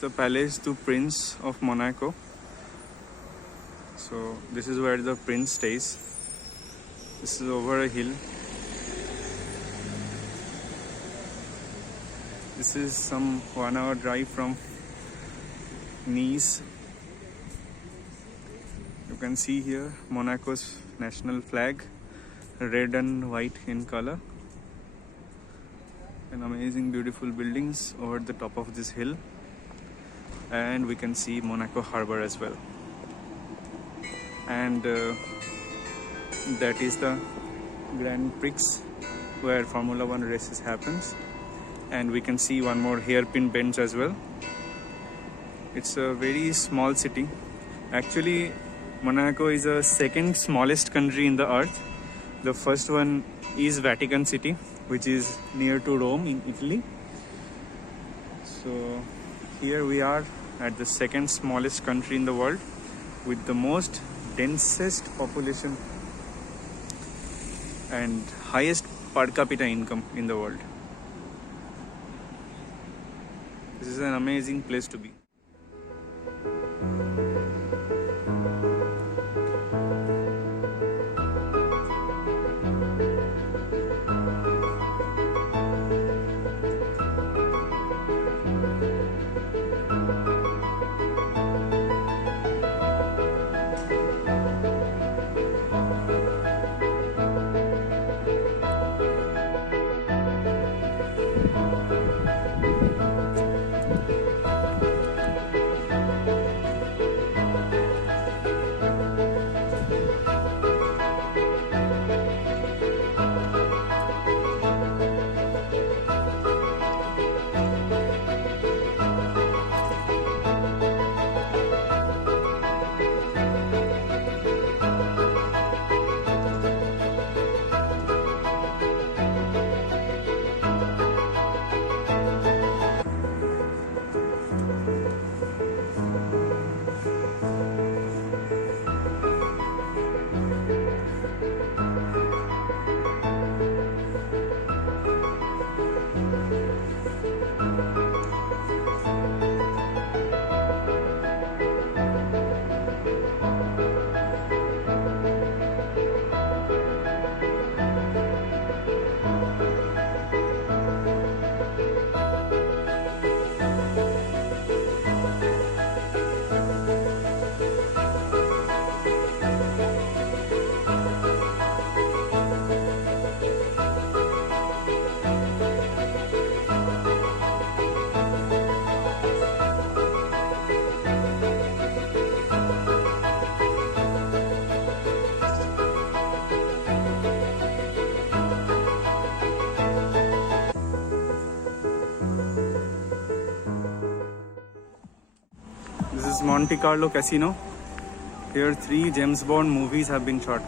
the palace to Prince of Monaco. So this is where the prince stays. This is over a hill. This is some 1 hour drive from Nice. You can see here Monaco's national flag, red and white in color. And amazing beautiful buildings over the top of this hill. And we can see Monaco Harbour as well. And that is the Grand Prix where Formula 1 races happens. And we can see one more hairpin bends as well. It's a very small city. Actually, Monaco is the second smallest country in the earth. The first one is Vatican City, which is near to Rome in Italy. So here we are at the second smallest country in the world with the most densest population and highest per capita income in the world. This is an amazing place to be. This is Monte Carlo Casino. Here 3 James Bond movies have been shot.